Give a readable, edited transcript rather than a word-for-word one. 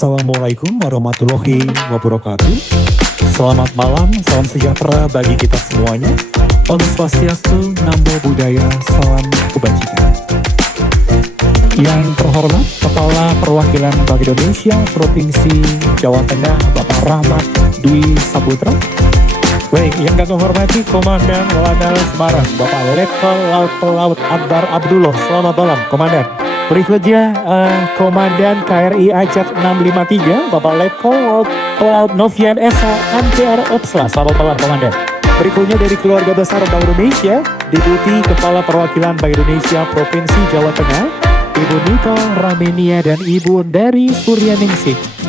Assalamualaikum warahmatullahi wabarakatuh. Selamat malam, salam sejahtera bagi kita semuanya. Om Swastiastu, Namo Buddhaya, salam kebajikan. Yang terhormat Kepala Perwakilan Bank Indonesia Provinsi Jawa Tengah, Bapak Rahmat Dwi Saputra. Baik, yang kami hormati Komandan Lanal Semarang, Bapak Letkol Laut Pelaut Akbar Abdullah. Selamat malam, Komandan. Berikutnya Komandan KRI Aceh 653, Bapak Letkol Laut Pelaut Novian Esa MTR Opsla. Selamat malam, Komandan. Berikutnya dari keluarga besar Bank Indonesia, Deputi Kepala Perwakilan Bank Indonesia Provinsi Jawa Tengah, Ibu Nito Ramenia dan Ibu dari Suryaningsih.